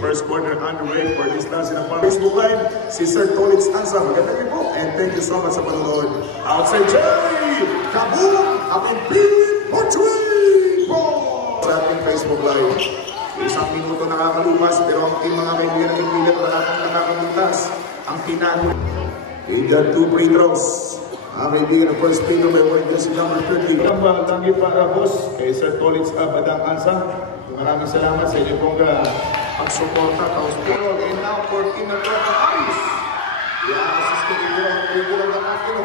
First quarter underway for this last in the Facebook Live. Si Sir Tolitz Ansa, magandang po. And thank you so much sa panonood. Outside Jerry! Kaboom! Ating Pete Portrait po! Sa ating Facebook Live. Isang minuto nakakalumas, pero ang team mga kaibigan ng Emilia wala kang nakakamuntas. Ang pinano. He got 2 free throws. Ang kaibigan ng first free throw by Warren si number 30. Ang tangi para boss kay Sir Tolitz Badang Ansa. Maraming salamat sa inyo pong pagsuporta. And now 14 na to ang Aris. Yeah, assistant regular na akin.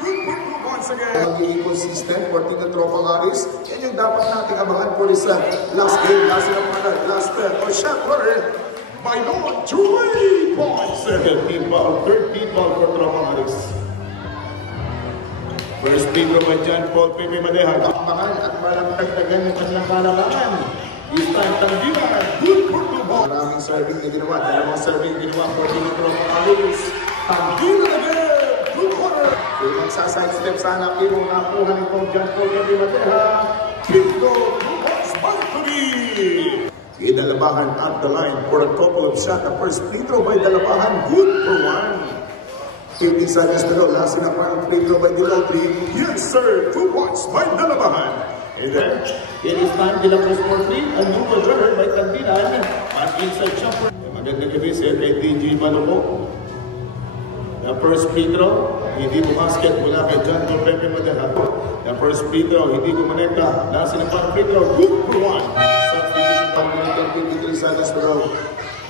Good move once again. Magiging consistent, 14 na tropang Aris. Yan yung dapat nating abangan for this last game. Last shot quarter. By Lord, 2 points. 13 ball for tropang Aris. First free throw by John Paul Pepe Madeha. Takbangan at parang tagtagan ng kanilang kalamangan. This time, Tangdilan. Good for 2 ball. Maraming serving na ginawa. Dalawang serving ginawa for tropang Aris. Tangdilan again. Good quarter. Kung magsaside-step sana kung nakuha nitong John Paul Pepe Madeha. Pinto, 2 balls by Tubi. Dalabahan at the line for a couple of shots. The first free throw by Dalabahan. Good for 1. 15 seconds to go. Last in a final free throw by Dilotri. Yes, sir. 2 points by Dalabahan. And then, it is time to look for 3. A new quarter by Tangdilan. An inside jumper. Magandang gabi sir kay TG Malupo. The first free throw, hindi bumasket mula kay John Paul Pepe Madeha. The first free throw, hindi kumonekta. Last in a final free throw. Good for 1. Substitution pa muna 23 seconds to go.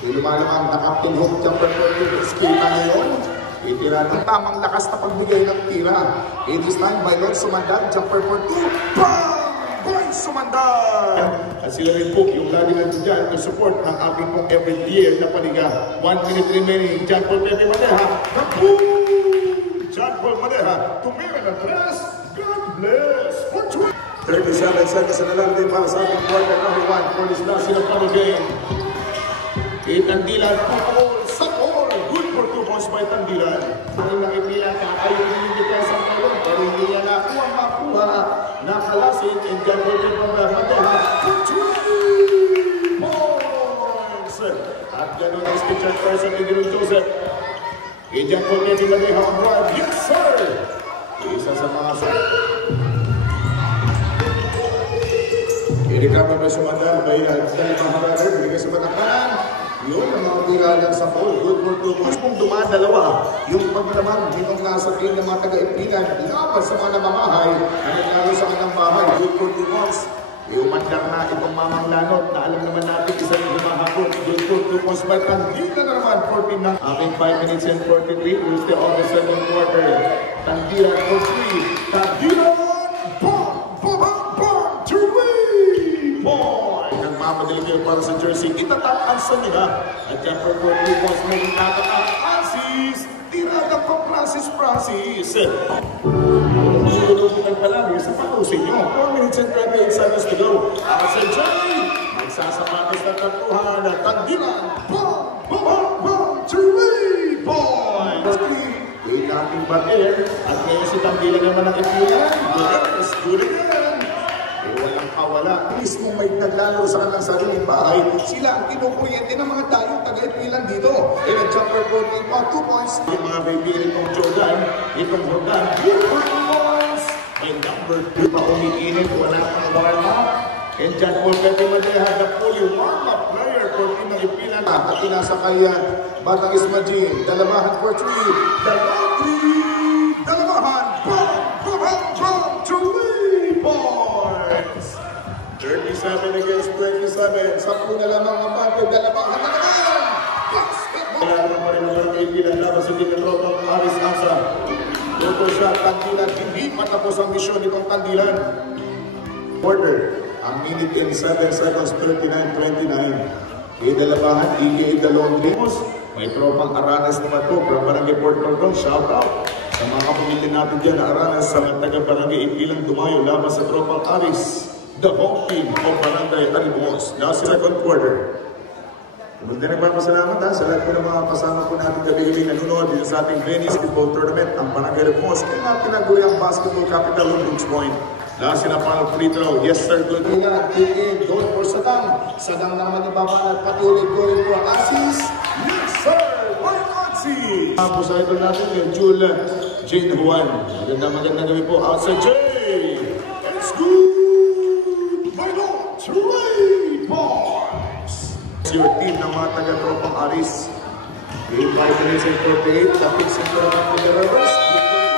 Lumalamang na Captain Hook jumper for 2. Skill na ngayon. Itira ng tamang lakas na pagbigay ng tira. It is time by Lord Sumandag, jumper for 2. Bang! Boy Sumandag! At sila rin po yung lagi natin dyan to support ng ating pong every year na paliga. 1 minute remaining. John Paul Pepe Madeha. Boom! John Paul Madeha. Tumira ng press. God bless. 37 seconds na lang din para sa ating quarter number 1 for this last in the final game. Tangdilan po sa all. Good for 2 points by Tangdilan. Ang nakipila ka ay yung defense ang kayo, pero hindi niya makuha. Nakalasin and John Paul Pepe Madeha. 3 points. At gano'n ang special person ni Ginoong Joseph. John Paul Pepe Madeha on drive. Yes, sir! Isa sa mga i-recover ba Sumandag by Dalabahan. Bigay sa matakanan. Yun ang mga bilalang sa ball. Good for 2 points. Kung dumadalawa, yung paglaman ditong nasa team ng mga taga-Ipigan, laban sa mga namamahay, na naglalo sa kanyang bahay. Good for 2 points. Iumandar na itong mamang lanot na alam naman natin isa yung lumahapon. Good for 2 points by Tangdilan na naman. 14 na. Aking 5 minutes and 43. We're still on the second quarter. Tangdilan for 3. Tangdilan! Nagmamadali kayo para sa jersey. Itatataan sa nila. At yan for 2 points mo itatataan. Francis! Tirada ko Francis! Tulog-tulog pa lang. Sa patusin nyo. 4 minutes and 28 seconds to go. Sa Jerry! Magsasapatos na tatuhan. Tangdilan! Boom! Boom! Boom! 3 points! Wait natin batir. At ngayon si Tangdilan naman ang ipunan. Yes! Good again! Walang kawala. Mismo may naglalo sa kanilang sariling bahay. Sila ang kinukuryente ng mga tayong taga-Ipilan dito. And a jumper for 2 points. Yung mga kaibigan itong Jordan, itong Jordan, 2 points. And number 2 pa umiinit, wala pang warm-up. And John Paul Pepe Madeha, the fully warm-up player for Team ng Ipilan. At pinasa kaya, Batang Ismajin, Dalabahan for 3. Dalabahan, boom, boom, boom, 3 points. 37 against 27. 10 na lamang ang bago. Dalabahan na naman. Basketball. Wala naman pa rin ang Ipilan laban sa Tinatropang Aris Ansa. Loto shot, Tangdilan. Hindi matapos ang misyon nitong Tangdilan. Quarter. Ang minute in 7 seconds, 39-29. Dalabahan, DK Dalondri. May tropang Aranes naman po. From Barangay Port London, shout out. Sa mga kapamilya natin dyan na Aranes sa taga-Barangay Ipilang Dumayo laban sa tropang Aris. The home team of Barangay Arimos. Now sa second quarter. Maganda nagpapasalamat sa lahat po ng mga kasama po natin gabi-gabi nanonood dito sa ating Venice Basketball Tournament. Ang Barangay Arimos. Kaya nga pinaguyang basketball capital of Brooks Point. Last in a final free throw. Yes sir, good. Don't for Sagang naman ibabanat, patuloy ko rin po ang Asis. Yes, sir! By Ansi! Tapos sa idol natin yung Jule Jane Juan. Magandang gabi po. Outside Jay! It's good! By Lord, 3 points! Your team ng mga taga-tropang Aris. 5 minutes and 48. Tapos sa tropang Pinareverse.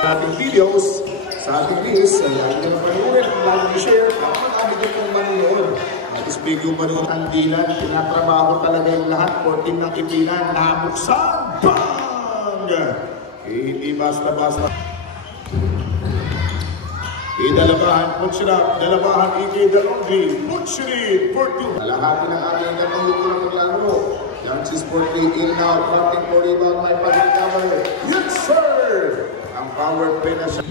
Ating videos sa ating list. Lagi na panuwi. Lagi na-share. Marami din pong manunood. Speaking of manunood, Andilan. Tinatrabaho talaga yung lahat. 14 ng ipinan. Nabuksan. Bang! Hindi basta-basta. Idalabahan, Putsirap, Dalabahan, Ike, Dalongri, Putsirin, Porto. Malahati ng ating katulog ko ng maglaro. Young Cheese 48 in now, fighting for rebound, may pag-recover. Yes, sir! Ang power play na siya.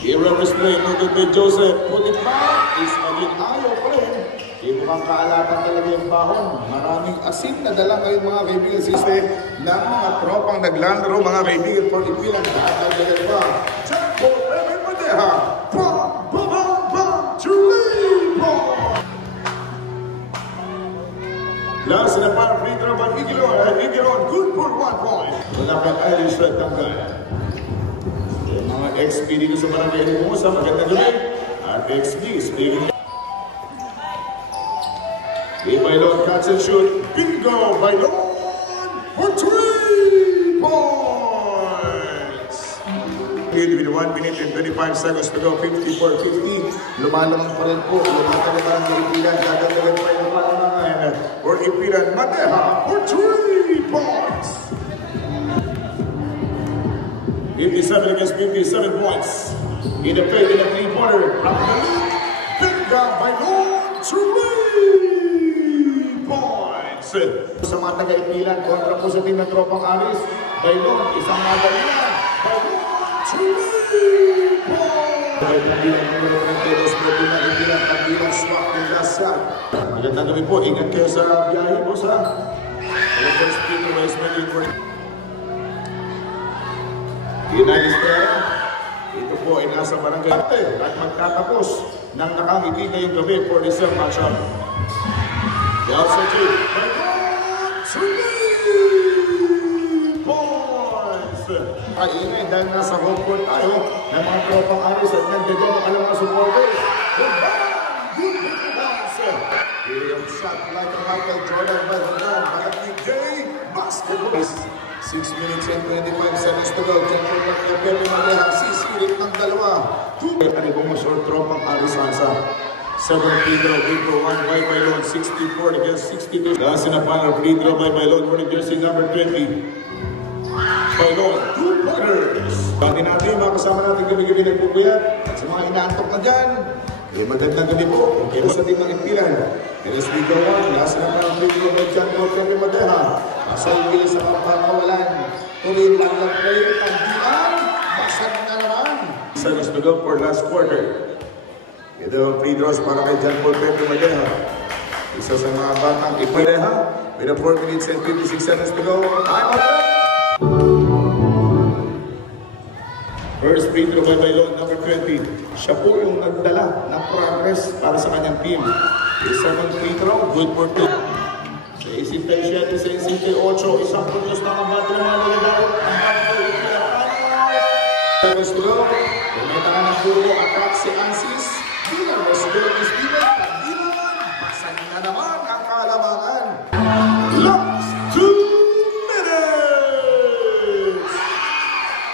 I-reverse play, no good by Joseph. Put it back, Is maging ayaw pa rin. Hindi mukhang kaalapan talaga yung bahon. Maraming asin na dala ngayon mga kaibigan. Siste ng mga tropang naglalaro mga kaibigan for ipilang dahil pa. Jacko, Evan Madeja, bang, bang, bang, bang, 3 points! Last na para free throw by Igiron, good for 1 point. Wala pa Irish Red Tanggal. Yung mga XP dito sa Barangay Lumusa, magandang gabi. At XP, speaking. Bailon, catch and shoot. Bingo! Bailon for 3 points! With 1 minute and 25 seconds to go, 54-50. Lumalamang pa rin po. Lumatang pa ng ipilan. Gagawin pa yung palamangan. For Ipiran Madeja for 3 points! 57 against 57 points. In the paint, in the three-pointer. From the lead, Bingo! Bailon, 3 points! Sa mga taga-ipilan, kontra po sa team ng tropang Aris. Bailon, isang madalian. Bailon, 3 points! Pagbilang ng Teros, pagbilang ipilan, pagbilang swak ng lasa. Magandang gabi po. Ingat kayo sa biyahe po sa first speaker by Ismail for United States. Ito po ay nasa barangay at magtatapos ng nakangiti ngayong gabi for this matchup. The outside team. Bailon, 3 points! Kaingay dahil nasa home court tayo ng mga tropang Aris at nagdagyan ng alam mga supporters. William shot like a Michael Jordan by the man. Bakating Day, basketball. 6 minutes and 25 seconds to go. Temple ng Pepe Madeja, sisirit ng dalawa. 2 ay bumusor tropang Aris Ansa. 7 free throw, free throw 1 by Bailon, 64 against 62. Last in a final free throw by Bailon, wearing jersey number 20. Bailon, 2-pointers. Bati natin, mga kasama natin gabi-gabi nagpupuyat. At sa mga inaantok na dyan, Magandang gabi po. kaya sa team ng ipilan. Teres Liga 1, lasa na parang free throw by John Pepe Madeja. Pasay sa mga pangkawalan. Tuloy lang play, tandian, basag na naman. Seconds to go for last quarter. Ito ang free throws para kay John Paul Pepe Madeja. Isa sa mga batang Ipadeja. With 4 minutes and 56 seconds to go. Time out! First free throw by Bailon, number 20. Siya po yung nagdala ng progress para sa kanyang team. His second free throw, good for 2. Sa isintay siya, sa isintay 8. Isang putos na ang bata naman nilagay. Seconds to go. Kumita ka ng puro attack si Ansis. Bilang mo siguro ni Steven. Tandian, basag na naman ang kalamangan. Last 2 minutes!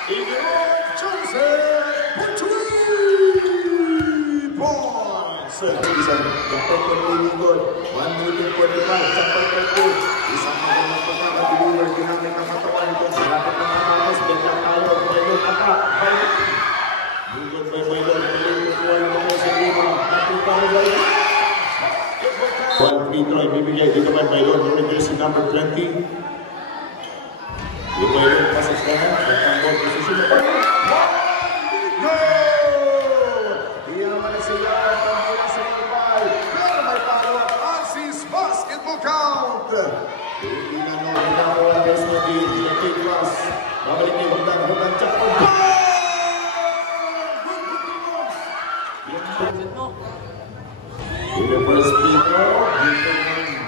Igor Joseph for 3 points! Isang dapat ng lilingkod. 1 minute 45. Dapat ng po. Isang magandang pagkakadeliver. Ginamit ang katawan nito. Sa dapat ng matapos. Biglang tayo. Bailon attack. Good by Bailon. One free throw, ibibigay dito by Bailon. Wearing jersey number 20. Yung Bailon passes na yan. Nagtambol position. No! Iyan naman na sila. Pagkula sa Nepal. Pero may follow-up. Ansis basketball count! Hindi na no. Hinawa ang best na din. J.K. Cross. Babalik ni Hugdan. Hugdan check. With the first free throw,